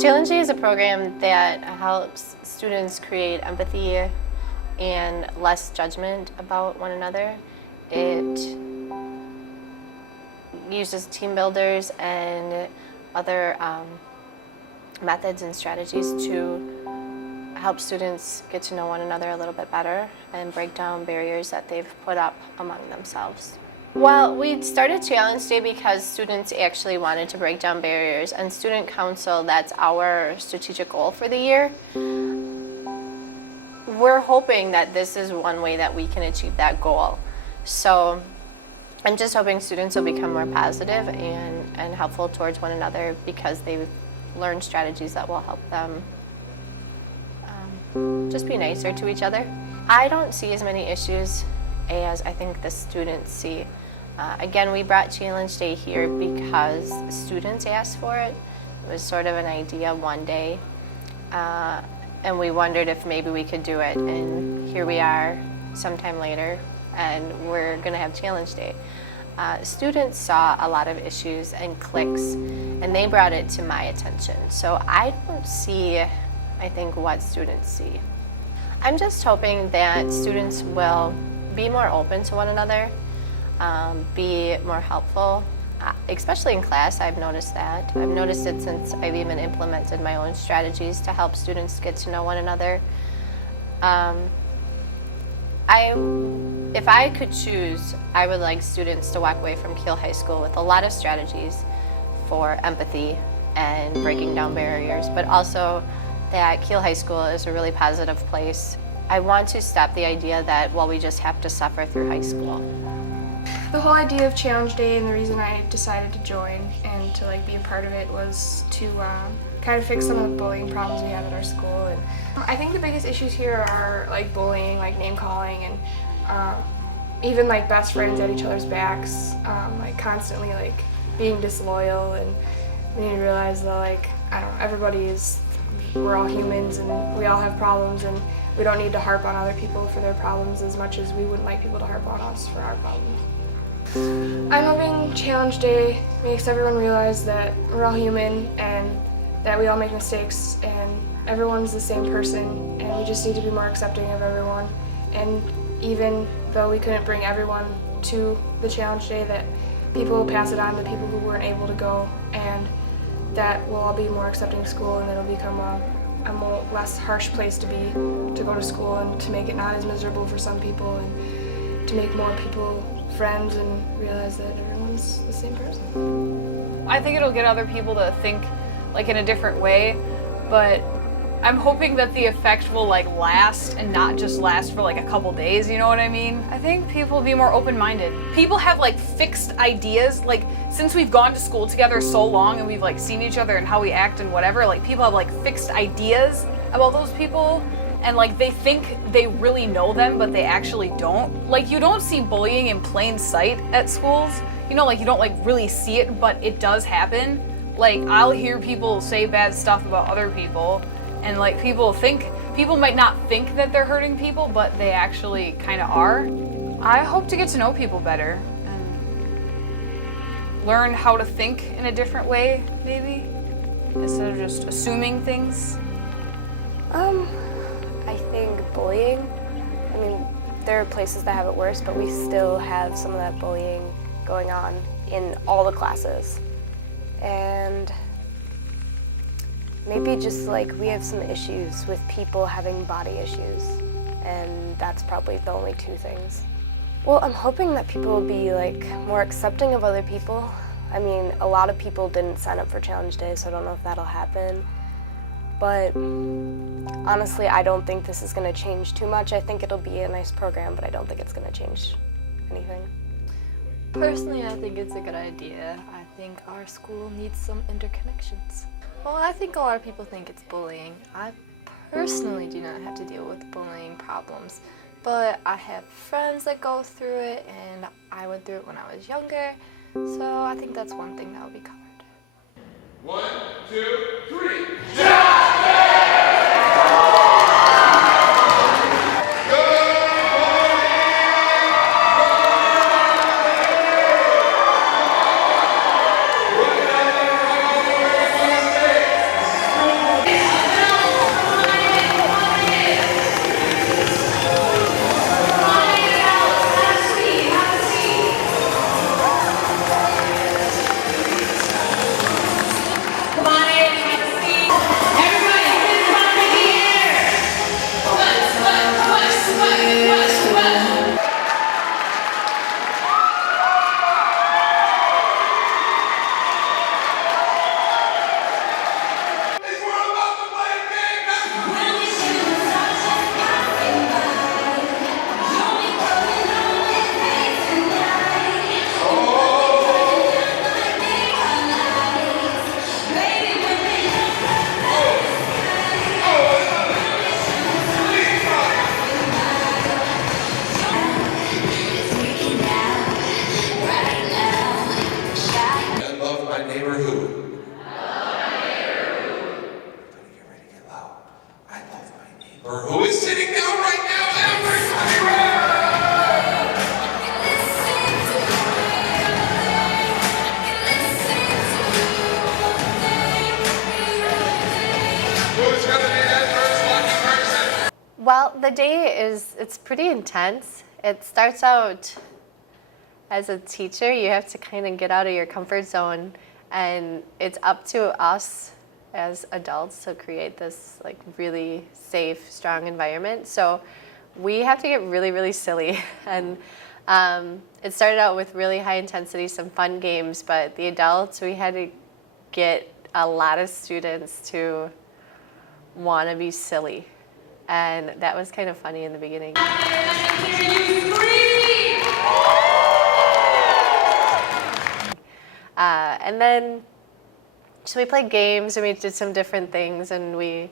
Challenge Day is a program that helps students create empathy and less judgment about one another. It uses team builders and other methods and strategies to help students get to know one another a little bit better and break down barriers that they've put up among themselves. Well, we started Challenge Day because students actually wanted to break down barriers, and Student Council, that's our strategic goal for the year. We're hoping that this is one way that we can achieve that goal. So I'm just hoping students will become more positive and helpful towards one another because they've learned strategies that will help them just be nicer to each other. I don't see as many issues as I think the students see. Again, we brought Challenge Day here because students asked for it. It was sort of an idea one day, and we wondered if maybe we could do it, and here we are sometime later, and we're going to have Challenge Day. Students saw a lot of issues and cliques, and they brought it to my attention. So I don't see, I think, what students see. I'm just hoping that students will be more open to one another, be more helpful, especially in class. I've noticed that. I've noticed it since I've even implemented my own strategies to help students get to know one another. If I could choose, I would like students to walk away from Kiel High School with a lot of strategies for empathy and breaking down barriers, but also that Kiel High School is a really positive place. I want to stop the idea that, well, we just have to suffer through high school. The whole idea of Challenge Day and the reason I decided to join and to be a part of it was to kind of fix some of the bullying problems we have at our school. And I think the biggest issues here are bullying, name calling, and even best friends at each other's backs, constantly being disloyal. And we need to realize that we're all humans and we all have problems, and we don't need to harp on other people for their problems as much as we wouldn't like people to harp on us for our problems. I'm hoping Challenge Day makes everyone realize that we're all human and that we all make mistakes and everyone's the same person, and we just need to be more accepting of everyone. And even though we couldn't bring everyone to the Challenge Day, that people will pass it on to people who weren't able to go, and that we'll all be more accepting of school, and it'll become a less harsh place to go to school, and to make it not as miserable for some people, and to make more people friends and realize that everyone's the same person. I think it'll get other people to think in a different way, but I'm hoping that the effect will last and not just last for a couple days, you know what I mean? I think people will be more open-minded. People have fixed ideas, since we've gone to school together so long and we've seen each other and how we act and whatever, people have fixed ideas about those people, and they think they really know them, but they actually don't. You don't see bullying in plain sight at schools. You know, you don't really see it, but it does happen. I'll hear people say bad stuff about other people, and people might not think that they're hurting people, but they actually kind of are. I hope to get to know people better and learn how to think in a different way, maybe, instead of just assuming things. I think bullying, there are places that have it worse, but we still have some of that bullying going on in all the classes. And maybe just we have some issues with people having body issues, and that's probably the only two things. Well, I'm hoping that people will be more accepting of other people. A lot of people didn't sign up for Challenge Day, so I don't know if that'll happen. But honestly, I don't think this is going to change too much. I think it'll be a nice program, but I don't think it's going to change anything. Personally, I think it's a good idea. I think our school needs some interconnections. Well, I think a lot of people think it's bullying. I personally do not have to deal with bullying problems, but I have friends that go through it, and I went through it when I was younger, so I think that's one thing that will be covered. 1, 2, 3. the day it's pretty intense. It starts out as a teacher, you have to kind of get out of your comfort zone, and it's up to us as adults to create this like really safe, strong environment. So we have to get really, really silly. And it started out with really high intensity, some fun games, but the adults, we had to get a lot of students to want to be silly. And that was kind of funny in the beginning. And then, so we played games and we did some different things, and we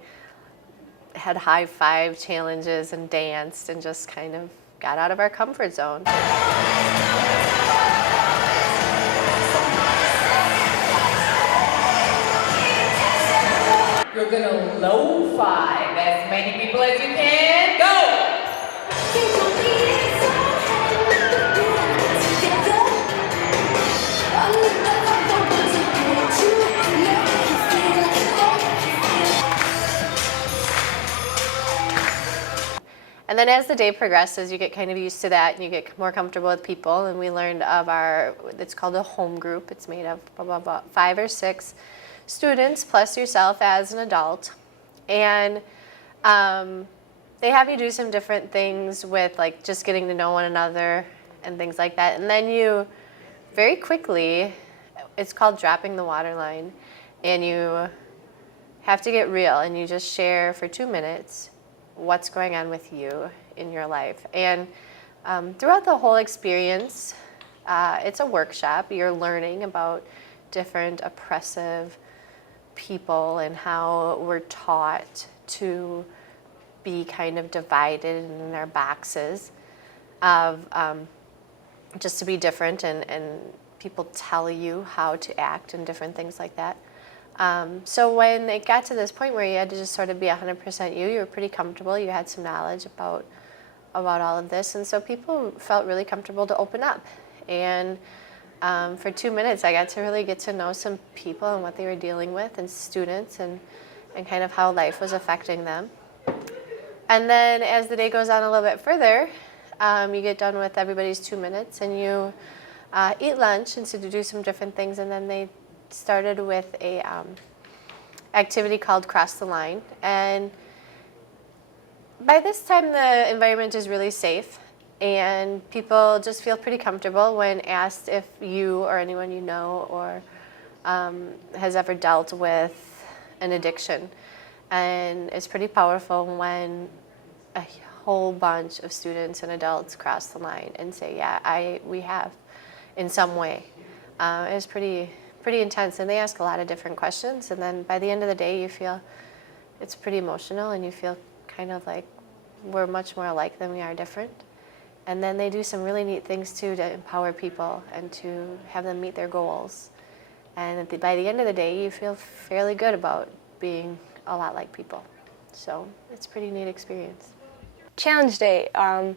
had high five challenges and danced and just kind of got out of our comfort zone. You're gonna low five as many people as you can. Go! And then as the day progresses, you get kind of used to that and you get more comfortable with people. And we learned of it's called a home group. It's made of blah, blah, blah, 5 or 6 students plus yourself as an adult. And they have you do some different things with like just getting to know one another and things like that. And then you very quickly, it's called dropping the waterline, and you have to get real and you just share for 2 minutes what's going on with you in your life. And throughout the whole experience, it's a workshop. You're learning about different oppressive people and how we're taught to be kind of divided in their boxes of just to be different, and people tell you how to act and different things like that. So when it got to this point where you had to just sort of be 100% you were pretty comfortable, you had some knowledge about all of this, and so people felt really comfortable to open up. And for 2 minutes, I got to really get to know some people and what they were dealing with, and students, and kind of how life was affecting them. And then as the day goes on a little bit further, you get done with everybody's 2 minutes, and you eat lunch and so to do some different things, and then they started with a activity called Cross the Line. And by this time the environment is really safe and people just feel pretty comfortable when asked if you or anyone you know or has ever dealt with an addiction. And it's pretty powerful when a whole bunch of students and adults cross the line and say, yeah, we have in some way. It's pretty intense, and they ask a lot of different questions, and then by the end of the day you feel it's pretty emotional and you feel kind of like we're much more alike than we are different. And then they do some really neat things too to empower people and to have them meet their goals, and by the end of the day you feel fairly good about being a lot like people. So it's a pretty neat experience. Challenge Day, a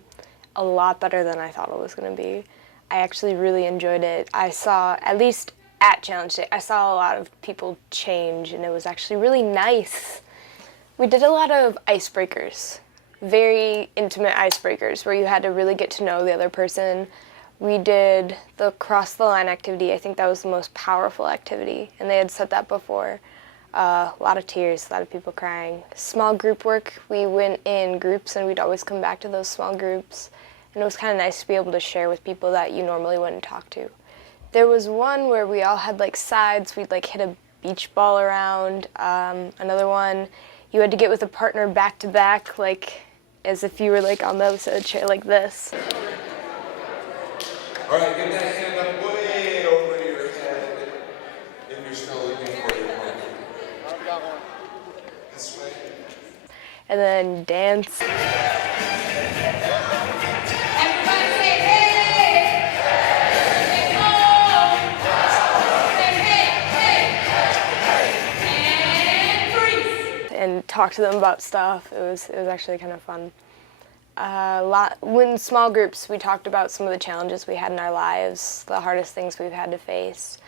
lot better than I thought it was going to be. I actually really enjoyed it. I saw, at least at Challenge Day, I saw a lot of people change, and it was actually really nice. We did a lot of icebreakers, very intimate icebreakers, where you had to really get to know the other person. We did the Cross the Line activity. I think that was the most powerful activity, and they had said that before. A lot of tears, a lot of people crying. Small group work, we went in groups, and we'd always come back to those small groups, and it was kind of nice to be able to share with people that you normally wouldn't talk to. There was one where we all had like sides. We'd like hit a beach ball around. Another one, you had to get with a partner back to back, like as if you were like on the other side of the chair like this. All right, get that hand up way over your head if you're still looking for your partner. This way. And then dance. And talk to them about stuff. It was actually kind of fun. When small groups, we talked about some of the challenges we had in our lives, the hardest things we've had to face.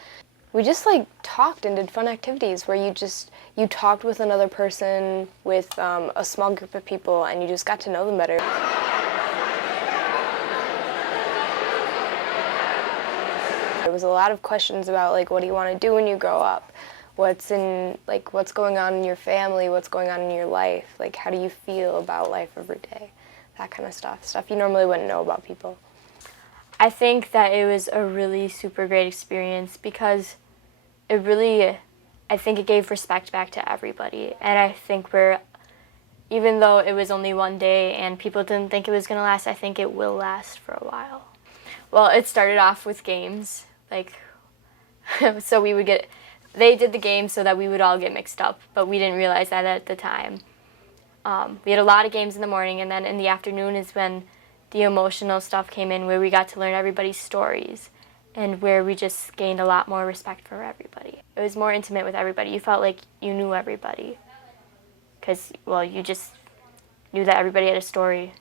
We just like talked and did fun activities where you talked with another person, with a small group of people, and you just got to know them better. There was a lot of questions about like, what do you want to do when you grow up? What's going on in your family? What's going on in your life? Like, how do you feel about life every day? That kind of stuff you normally wouldn't know about people. I think that it was a really super great experience because I think it gave respect back to everybody. And I think even though it was only one day and people didn't think it was going to last, I think it will last for a while. Well, it started off with games. So they did the games so that we would all get mixed up, but we didn't realize that at the time. We had a lot of games in the morning, and then in the afternoon is when the emotional stuff came in, where we got to learn everybody's stories and where we just gained a lot more respect for everybody. It was more intimate with everybody. You felt like you knew everybody because, well, you just knew that everybody had a story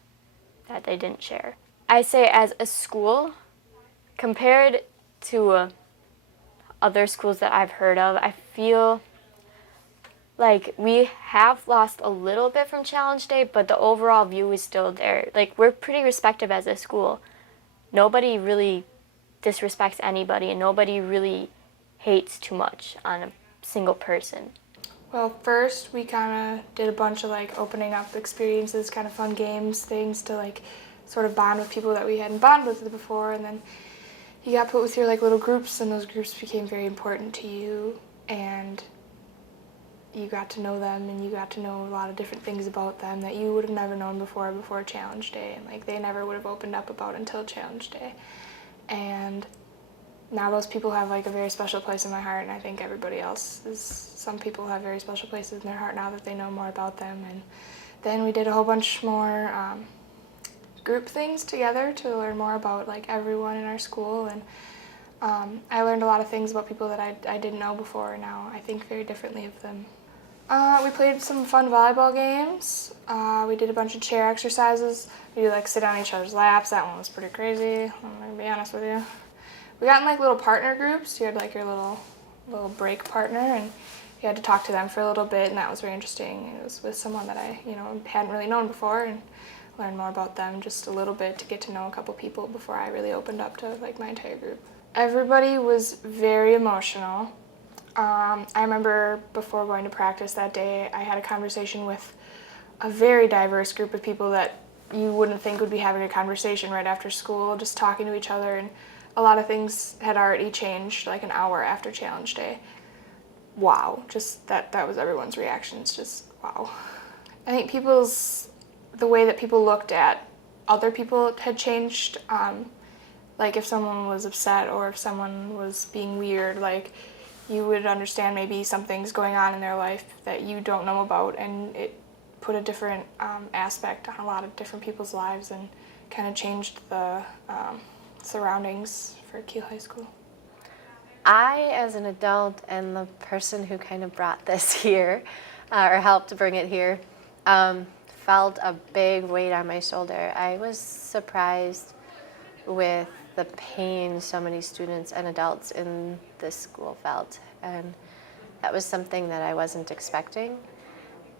that they didn't share. I say as a school, compared to other schools that I've heard of, I feel like we have lost a little bit from Challenge Day, but the overall view is still there. Like, we're pretty respectful as a school. Nobody really disrespects anybody, and nobody really hates too much on a single person. Well, first we kind of did a bunch of like opening up experiences, kind of fun games, things to like sort of bond with people that we hadn't bonded with before, and then you got put with your like little groups, and those groups became very important to you, and you got to know them, and you got to know a lot of different things about them that you would have never known before Challenge Day, and like they never would have opened up about until Challenge Day. And now those people have like a very special place in my heart, and I think everybody else some people have very special places in their heart now that they know more about them. And then we did a whole bunch more group things together to learn more about like everyone in our school, and I learned a lot of things about people that I didn't know before. Now I think very differently of them. We played some fun volleyball games. We did a bunch of chair exercises. We like sit on each other's laps. That one was pretty crazy, I'm gonna be honest with you. We got in like little partner groups. You had like your little break partner, and you had to talk to them for a little bit, and that was very interesting. It was with someone that I hadn't really known before, and learn more about them just a little bit to get to know a couple people before I really opened up to like my entire group. Everybody was very emotional. I remember before going to practice that day, I had a conversation with a very diverse group of people that you wouldn't think would be having a conversation right after school, just talking to each other, and a lot of things had already changed like an hour after Challenge Day. Wow, just that was everyone's reactions, just wow. I think the way that people looked at other people had changed. Like if someone was upset or if someone was being weird, like you would understand maybe something's going on in their life that you don't know about, and it put a different aspect on a lot of different people's lives and kind of changed the surroundings for Kiel High School. I, as an adult and the person who kind of brought this here, or helped bring it here, felt a big weight on my shoulder. I was surprised with the pain so many students and adults in this school felt, and that was something that I wasn't expecting,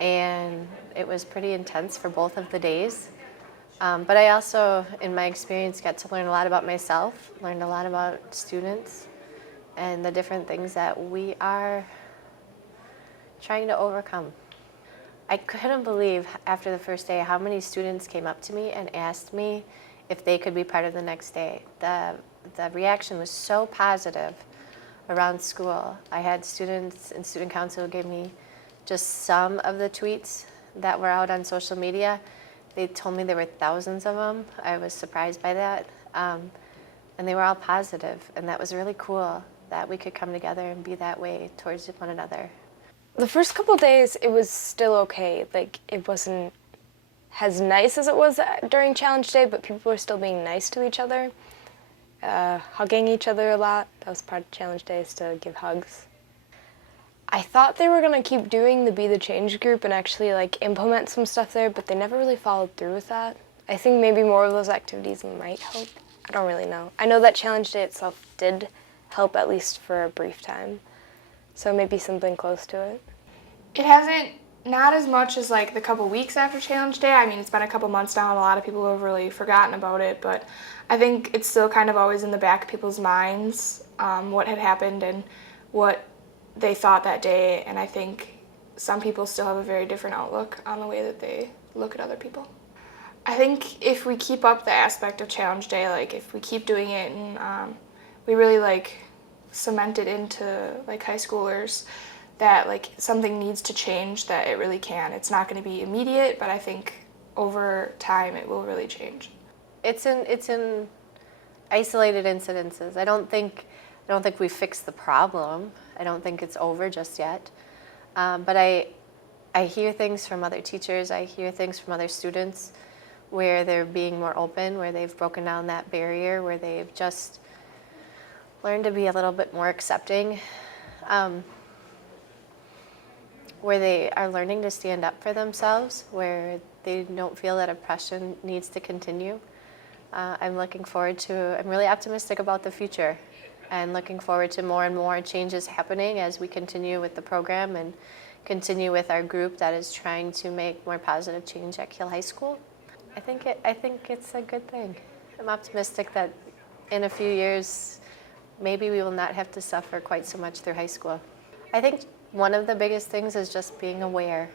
and it was pretty intense for both of the days. But I also, in my experience, got to learn a lot about myself, learned a lot about students, and the different things that we are trying to overcome. I couldn't believe after the first day how many students came up to me and asked me if they could be part of the next day. The reaction was so positive around school. I had students and student council give me just some of the tweets that were out on social media. They told me there were thousands of them. I was surprised by that. And they were all positive, and that was really cool that we could come together and be that way towards one another. The first couple days, it was still okay. Like, it wasn't as nice as it was during Challenge Day, but people were still being nice to each other, hugging each other a lot. That was part of Challenge Day, is to give hugs. I thought they were going to keep doing the Be the Change group and actually like implement some stuff there, but they never really followed through with that. I think maybe more of those activities might help. I don't really know. I know that Challenge Day itself did help at least for a brief time. So maybe something close to it. It hasn't, not as much as like the couple weeks after Challenge Day. I mean, it's been a couple months now and a lot of people have really forgotten about it, but I think it's still kind of always in the back of people's minds, what had happened and what they thought that day. And I think some people still have a very different outlook on the way that they look at other people. I think if we keep up the aspect of Challenge Day, like if we keep doing it and we really like cement it into like high schoolers that like something needs to change, that it really can. It's not going to be immediate, but I think over time it will really change. It's in isolated incidences. I don't think we fixed the problem. I don't think it's over just yet. But I hear things from other teachers. I hear things from other students where they're being more open, where they've broken down that barrier, where they've just learned to be a little bit more accepting, where they are learning to stand up for themselves, where they don't feel that oppression needs to continue. I'm really optimistic about the future and looking forward to more and more changes happening as we continue with the program and continue with our group that is trying to make more positive change at Kiel High School. I think it's a good thing. I'm optimistic that in a few years, maybe we will not have to suffer quite so much through high school. I think one of the biggest things is just being aware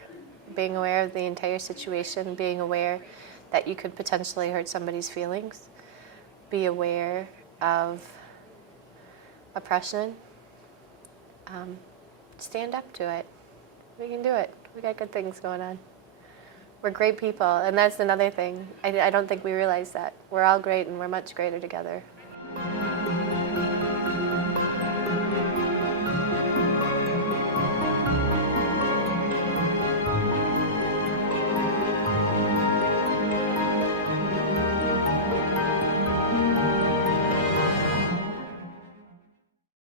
of the entire situation, being aware that you could potentially hurt somebody's feelings, be aware of oppression, stand up to it. We can do it. We got good things going on. We're great people, and that's another thing. I don't think we realize that. We're all great, and we're much greater together.